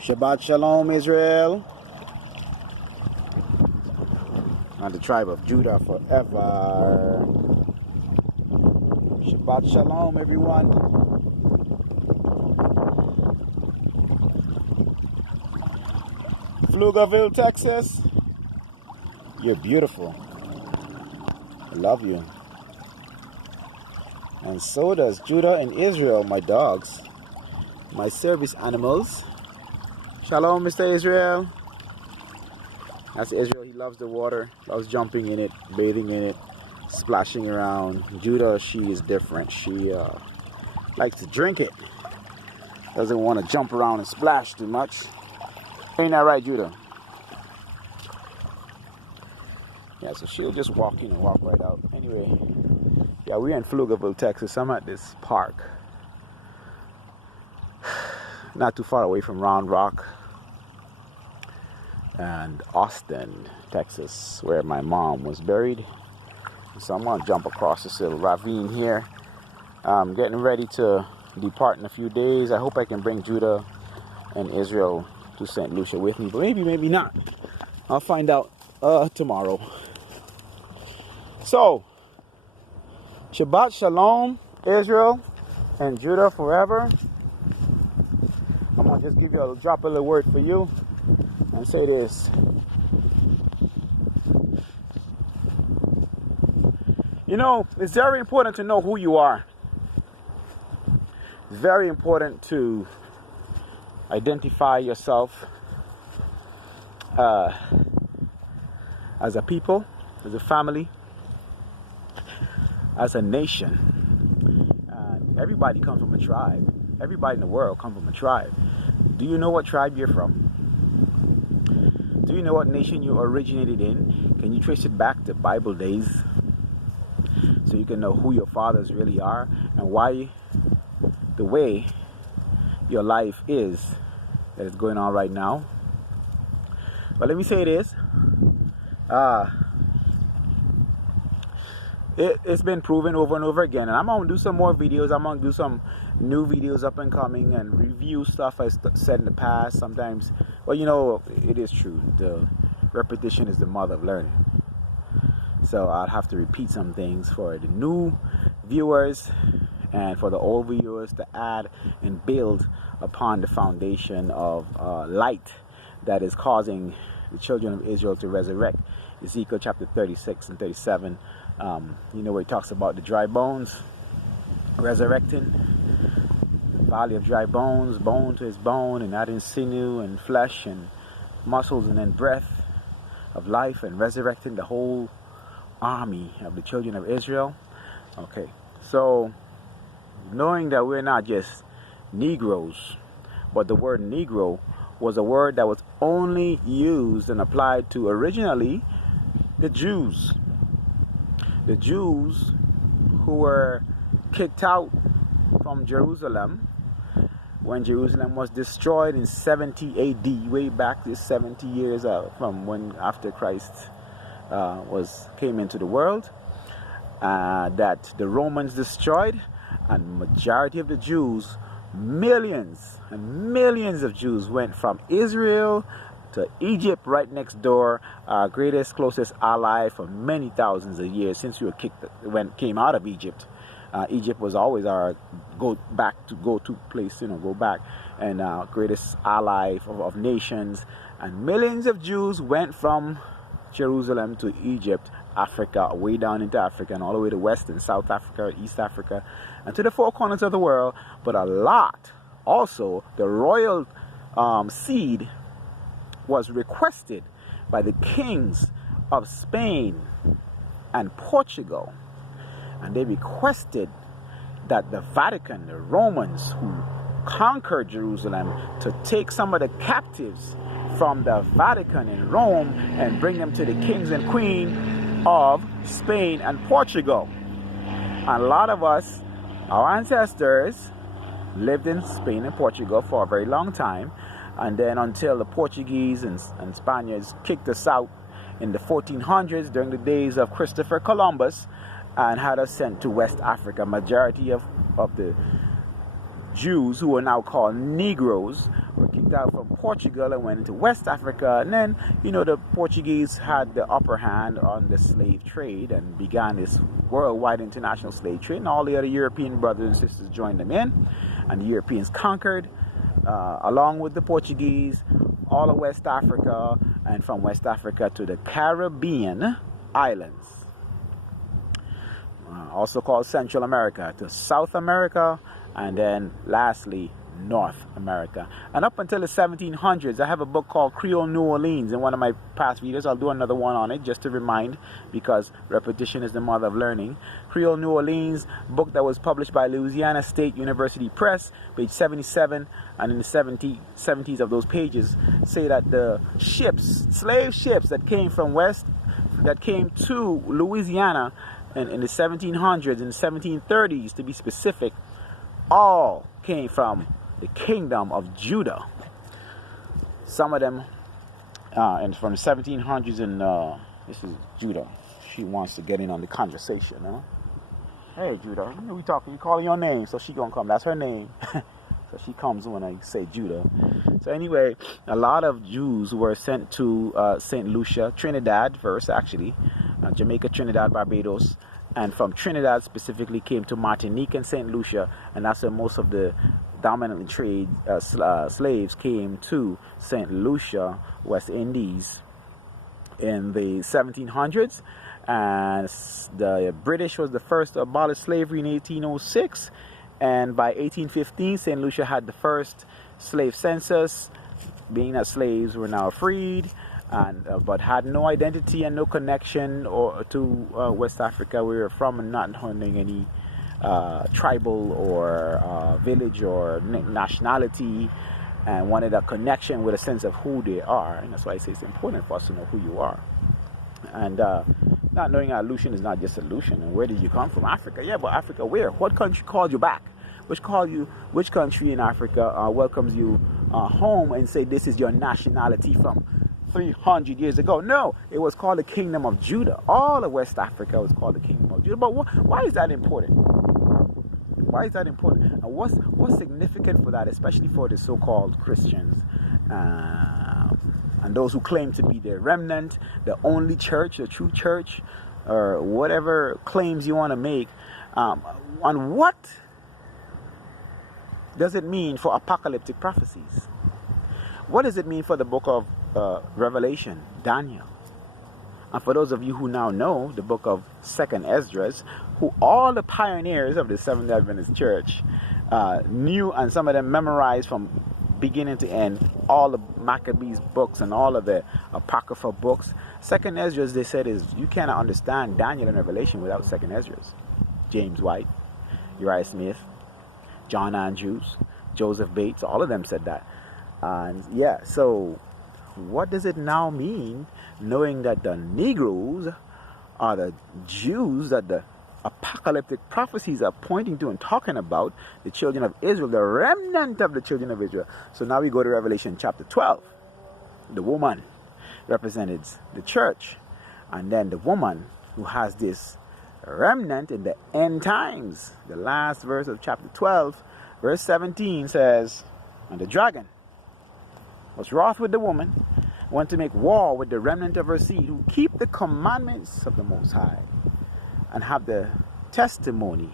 Shabbat Shalom, Israel, and the tribe of Judah forever. Shabbat Shalom, everyone. Pflugerville, Texas, you're beautiful. I love you. And so does Judah and Israel, my dogs, my service animals. Shalom, Mr. Israel. That's Israel. He loves the water, loves jumping in it, bathing in it, splashing around. Judah, she is different. She likes to drink it. Doesn't want to jump around and splash too much. Ain't that right, Judah? Yeah, so she'll just walk in and walk right out. Anyway, yeah, we're in Pflugerville, Texas. I'm at this park. Not too far away from Round Rock and Austin, Texas, where my mom was buried. So I'm going to jump across this little ravine here. I'm getting ready to depart in a few days. I hope I can bring Judah and Israel to St. Lucia with me, but maybe not. I'll find out tomorrow. So, Shabbat Shalom, Israel and Judah forever. I'm going to just drop a little word for you and say this. You know, it's very important to know who you are. It's very important to identify yourself as a people, as a family, as a nation. And everybody comes from a tribe. Everybody in the world comes from a tribe. Do you know what tribe you're from? Do you know what nation you originated in? Can you trace it back to Bible days? So you can know who your fathers really are and why the way your life is that is going on right now. But let me say this. It's been proven over and over again, and I'm going to do some more videos. I'm going to do some new videos up and coming and review stuff I said in the past sometimes. Well, you know, it is true. The repetition is the mother of learning. So I'll have to repeat some things for the new viewers and for the old viewers to add and build upon the foundation of light that is causing the children of Israel to resurrect. Ezekiel chapter 36 and 37. You know where he talks about the dry bones resurrecting. The valley of dry bones, bone to his bone, and adding sinew and flesh and muscles and then breath of life and resurrecting the whole army of the children of Israel. Okay, so knowing that we're not just Negroes, but the word Negro was a word that was only used and applied to originally the Jews. The Jews who were kicked out from Jerusalem when Jerusalem was destroyed in 70 AD, way back to 70 years from when after Christ came into the world, that the Romans destroyed, and majority of the Jews, millions and millions of Jews went from Israel to Egypt, right next door, our greatest, closest ally for many thousands of years since we were came out of Egypt. Egypt was always our go-to place, go back, and greatest ally of nations. And millions of Jews went from Jerusalem to Egypt, Africa, way down into Africa, and all the way to West and South Africa, East Africa, and to the four corners of the world. But a lot, also, the royal seed was requested by the kings of Spain and Portugal. And they requested that the Vatican, the Romans who conquered Jerusalem, to take some of the captives from the Vatican in Rome and bring them to the kings and queen of Spain and Portugal. And a lot of us, our ancestors, lived in Spain and Portugal for a very long time. And then until the Portuguese and Spaniards kicked us out in the 1400s during the days of Christopher Columbus and had us sent to West Africa. Majority of the Jews, who are now called Negroes, were kicked out from Portugal and went into West Africa. And then, the Portuguese had the upper hand on the slave trade and began this worldwide international slave trade. And all the other European brothers and sisters joined them in. And the Europeans conquered, along with the Portuguese, all of West Africa, and from West Africa to the Caribbean islands, also called Central America, to South America, and then lastly North America. And up until the 1700s, I have a book called Creole New Orleans. In one of my past videos, I'll do another one on it just to remind, because repetition is the mother of learning. Creole New Orleans, book that was published by Louisiana State University Press, page 77, and in the 70s of those pages say that the ships, slave ships that came from west, that came to Louisiana in the 1700s and 1730s to be specific, all came from the kingdom of Judah. Some of them, and from the 1700s, and this is Judah. She wants to get in on the conversation, huh? Hey, Judah, we talking, you calling your name, so she gonna come. That's her name. So she comes when I say Judah. So anyway, a lot of Jews were sent to St. Lucia, Trinidad first, actually, Jamaica, Trinidad, Barbados. And from Trinidad specifically came to Martinique and St. Lucia, and that's where most of the dominantly trade slaves came to St. Lucia, West Indies, in the 1700s. And the British was the first to abolish slavery in 1806, and by 1815 St. Lucia had the first slave census, being that slaves were now freed, and but had no identity and no connection to West Africa where we were from, and not holding any tribal or village or nationality, and wanted a connection with a sense of who they are. And that's why I say it's important for us to know who you are. And not knowing our Lucian is not just a Lucian. And where did you come from? Africa. Yeah, but Africa where? What country called you back? Which country in Africa welcomes you home and say this is your nationality from 300 years ago? No, it was called the Kingdom of Judah. All of West Africa was called the Kingdom of Judah. But why is that important? Why is that important? And what's significant for that, especially for the so-called Christians and those who claim to be the remnant, the only church, the true church, or whatever claims you want to make? On what does it mean for apocalyptic prophecies? What does it mean for the book of Revelation, Daniel? And for those of you who now know the book of 2nd Esdras, who all the pioneers of the Seventh-day Adventist Church knew, and some of them memorized from beginning to end, all the Maccabees books and all of the Apocrypha books. 2nd Esdras, they said, is you cannot understand Daniel and Revelation without 2nd Esdras. James White, Uriah Smith, John Andrews, Joseph Bates, all of them said that. And yeah, so what does it now mean, knowing that the Negroes are the Jews that the apocalyptic prophecies are pointing to and talking about, the children of Israel, the remnant of the children of Israel? So now we go to Revelation chapter 12. The woman represented the church, and then the woman who has this remnant in the end times. The last verse of chapter 12, verse 17 says, and the dragon was wroth with the woman, went to make war with the remnant of her seed, who keep the commandments of the Most High and have the testimony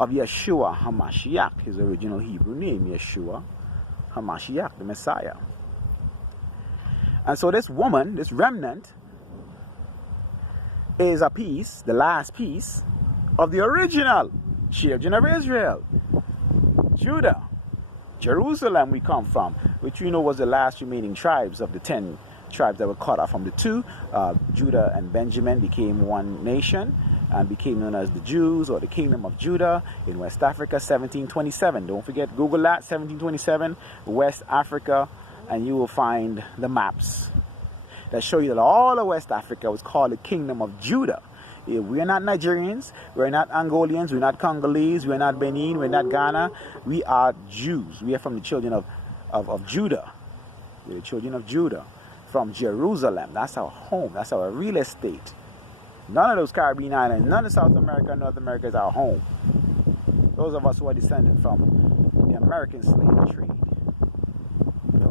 of Yeshua HaMashiach, his original Hebrew name, Yeshua HaMashiach, the Messiah. And so this woman, this remnant, is a piece, the last piece, of the original children of Israel. Judah, Jerusalem we come from, which we know was the last remaining tribes of the 10 tribes that were cut off from the two. Judah and Benjamin became one nation and became known as the Jews, or the Kingdom of Judah, in West Africa, 1727. Don't forget, Google that, 1727, West Africa, and you will find the maps that show you that all of West Africa was called the Kingdom of Judah. We're not Nigerians, we're not Angolians, we're not Congolese, we're not Benin, we're not Ghana. We are Jews. We are from the children of Judah. We're the children of Judah, from Jerusalem. That's our home, that's our real estate. None of those Caribbean islands, none of South America, North America is our home. Those of us who are descended from the American slave trade.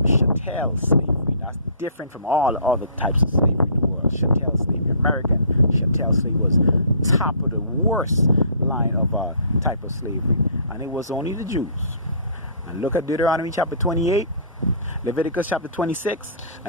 Chattel slavery. That's different from all other types of slavery in the world. Chattel slavery. American chattel slavery was top of the worst line of type of slavery. And it was only the Jews. And look at Deuteronomy chapter 28, Leviticus chapter 26, and